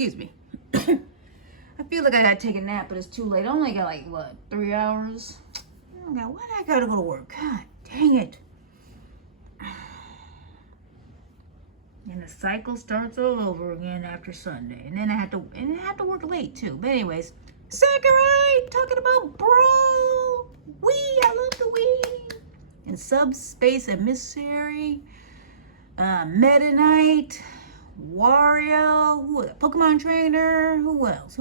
Excuse me. I feel like I gotta take a nap, but it's too late. I only got like, what, 3 hours? Oh God, why do I gotta go to work? God dang it. And the cycle starts all over again after Sunday. And then I have to work late too. But anyways, Sakurai talking about Brawl. I love the Wii. And Subspace Emissary. Meta Knight. Wario. Pokemon Trainer. Who else?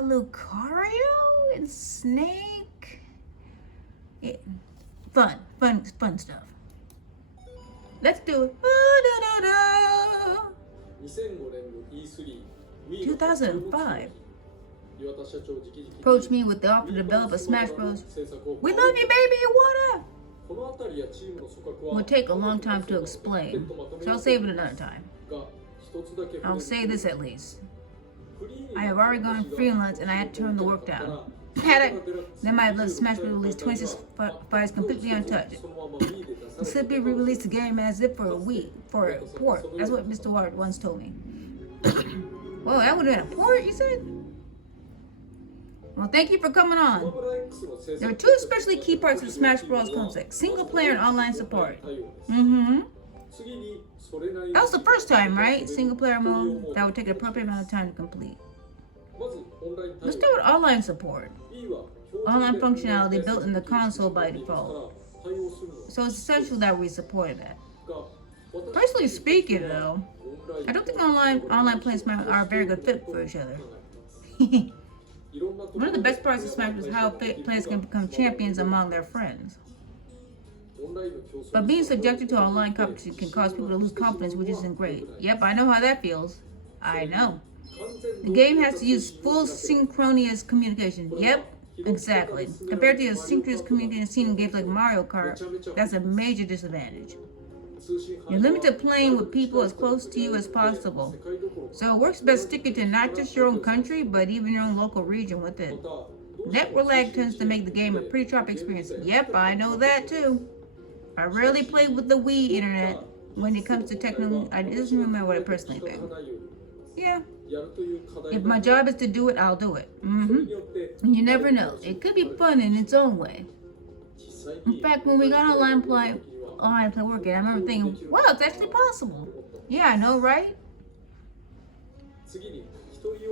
Lucario and Snake. Yeah. Fun stuff. Let's do it. 2005. Approached me with the offer to develop a Smash Bros. We love you, baby. What up? Will take a long time to explain, so I'll save it another time. I'll say this at least. I have already gone freelance and I had to turn the work down. Then my left Smash Bros. Released 26 files completely untouched. And simply re-released the game as if for a port. That's what Mr. Ward once told me. Whoa, that would have been a port, you said? Well, thank you for coming on. There are two especially key parts of Smash Bros. Concept: single player and online support. That was the first time, right? Single player mode that would take an appropriate amount of time to complete. Let's start with online support. Online functionality built in the console by default. So it's essential that we supported that. Personally speaking, though, I don't think online play and Smash are a very good fit for each other. One of the best parts of Smash is how players can become champions among their friends. But being subjected to online competition can cause people to lose confidence, which isn't great. Yep, I know how that feels. I know. The game has to use full synchronous communication. Yep, exactly. Compared to the synchronous communication seen in games like Mario Kart, that's a major disadvantage. You're limited to playing with people as close to you as possible. So it works best sticking to not just your own country, but even your own local region with it. Network lag tends to make the game a pretty choppy experience. Yep, I know that too. I rarely play with the Wii internet when it comes to technology. I just remember what I personally think. Yeah. If my job is to do it, I'll do it. You never know. It could be fun in its own way. In fact, when we got online play working, I remember thinking, wow, it's actually possible. Yeah, I know, right?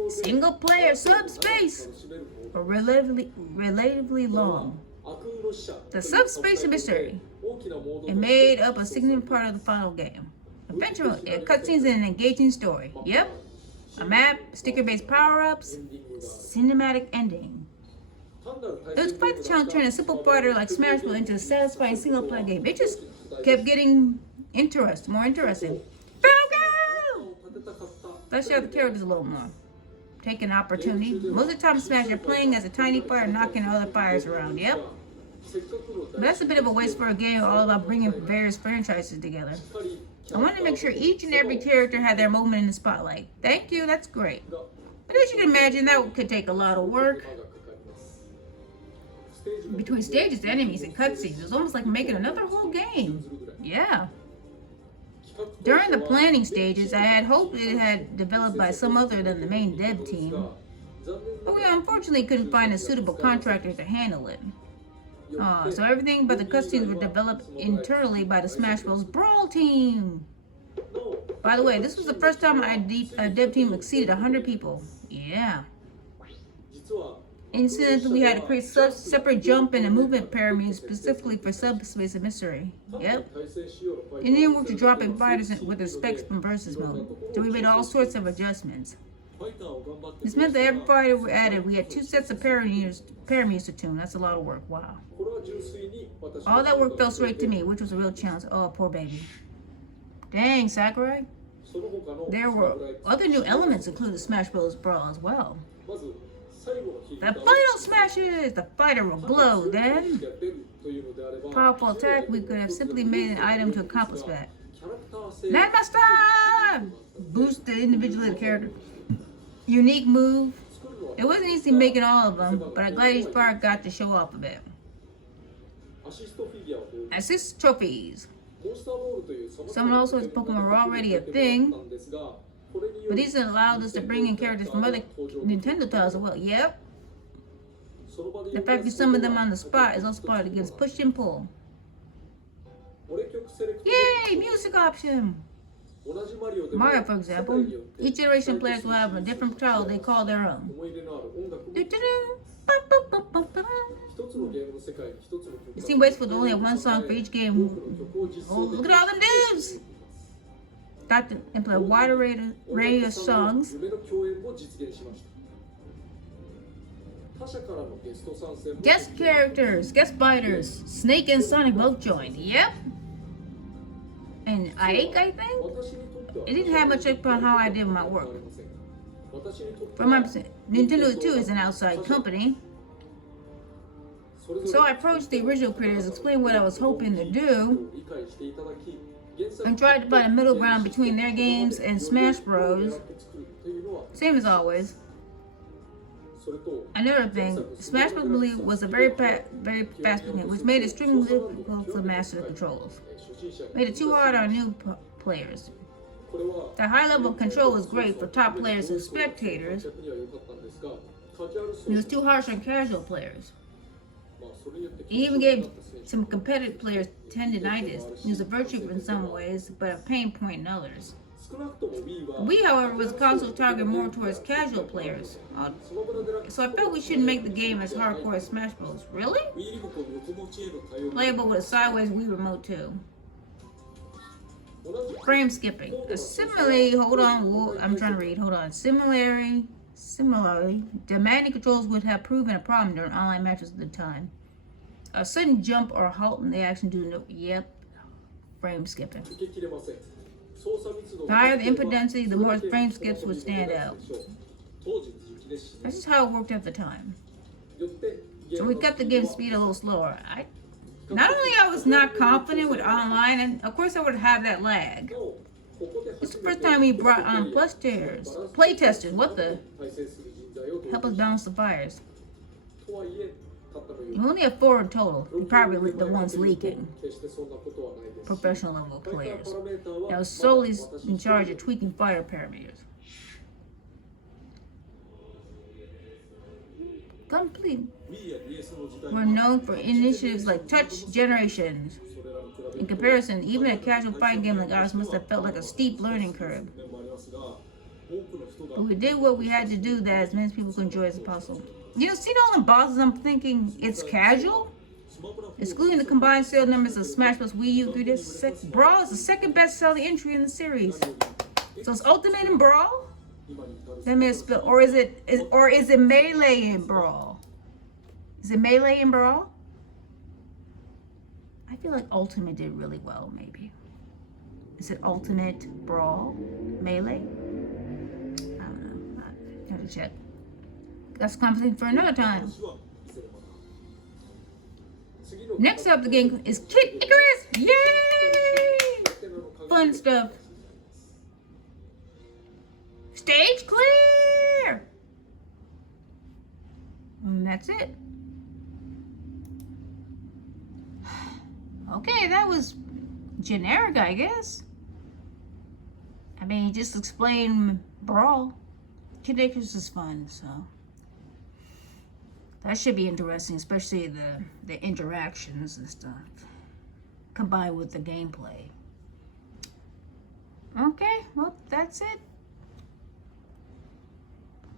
Single player Subspace for relatively long. The Subspace Emissary. It made up a significant part of the final game. Adventure mode, cutscenes and an engaging story. Yep. A map, sticker-based power-ups, cinematic ending. It was quite the challenge turning a simple fighter like Smash Bros. Into a satisfying single-player game. It just kept getting more interesting. Falco! Flesh out the characters a little more. Take an opportunity. Most of the time, Smash, you're playing as a tiny fighter knocking other fighters around. Yep. But that's a bit of a waste for a game all about bringing various franchises together. I wanted to make sure each and every character had their moment in the spotlight. Thank you, that's great. But as you can imagine, that could take a lot of work. Between stages, enemies, and cutscenes, it was almost like making another whole game. Yeah. During the planning stages, I had hoped it had developed by some other than the main dev team. But we unfortunately couldn't find a suitable contractor to handle it. So everything but the cutscenes were developed internally by the Smash Bros. Brawl team. By the way, this was the first time a dev team exceeded 100 people. Yeah. Incidentally, we had to create separate jump and a movement parameters specifically for Subspace Emissary. Yep. It didn't work to drop in fighters with the specs from versus mode, so we made all sorts of adjustments. This meant that every fighter we added, we had 2 sets of parameters to tune. That's a lot of work. Wow. All that work fell straight to me, which was a real challenge. Oh, poor baby. Dang, Sakurai. There were other new elements, including Smash Bros. Brawl as well. The final smashes! The fighter will glow then. Powerful attack, we could have simply made an item to accomplish that. Landmaster! Boost the individual character. Unique move. It wasn't easy making all of them, but I'm glad each part got to show off a bit. Assist trophies. Someone also has Pokemon were already a thing, but these allowed us to bring in characters from other Nintendo titles as well. Yep. The fact you summon them on the spot is also part of the game's push and pull. Yay! Music option! Mario, for example, each generation players will have a different title they call their own. It seems wasteful to only have one song for each game. Oh, look at all them dudes! Got to implement a wide array of songs. Guest characters, guest fighters, Snake and Sonic both joined. Yep. And Ike, I think? It didn't have much impact on how I did my work. From my perspective, Nintendo 2 is an outside company. So I approached the original creators, explained what I was hoping to do, and tried to find a middle ground between their games and Smash Bros. Same as always. Another thing, Smash Bros. Believe was a very fast game, which made it extremely difficult to master the controls. Made it too hard on new players. The high level of control was great for top players and spectators. It was too harsh on casual players. It even gave some competitive players tendinitis. It was a virtue in some ways, but a pain point in others. Wii, however, was a console targeted more towards casual players. So I felt we shouldn't make the game as hardcore as Smash Bros. Really? Playable with a sideways Wii remote too. Frame skipping. Similarly, demanding controls would have proven a problem during online matches at the time. A sudden jump or halt in the action due to frame skipping. The higher the input density, the more frame skips would stand out. That's just how it worked at the time. So we cut the game speed a little slower. Not only I was not confident with online, and of course I would have that lag. It's the first time we brought on play testers. What the? Help us balance the fires. You only have 4 in total. You're probably the ones leaking. Professional level players. I was solely in charge of tweaking fire parameters. Complete. We're known for initiatives like touch generations. In comparison, even a casual fighting game like ours must have felt like a steep learning curve. But we did what we had to do that as many people could enjoy as possible. You know, seeing all the bosses, I'm thinking it's casual. Excluding the combined sale numbers of Smash Bros. Wii U, 3DS, Brawl is the second best selling entry in the series. So it's Ultimate in Brawl? That may spell, or is it Melee in Brawl? Is it Melee in Brawl? I feel like Ultimate did really well, maybe. Is it Ultimate Brawl? Melee? I don't know. I have to check. That's a conversation for another time. Next up, the game is Kid Icarus! Yay! Fun stuff. Stage clear! And that's it. Okay, that was generic, I guess. I mean, just explain Brawl. Kid Icarus is fun, so that should be interesting, especially the interactions and stuff combined with the gameplay. Okay, well, that's it.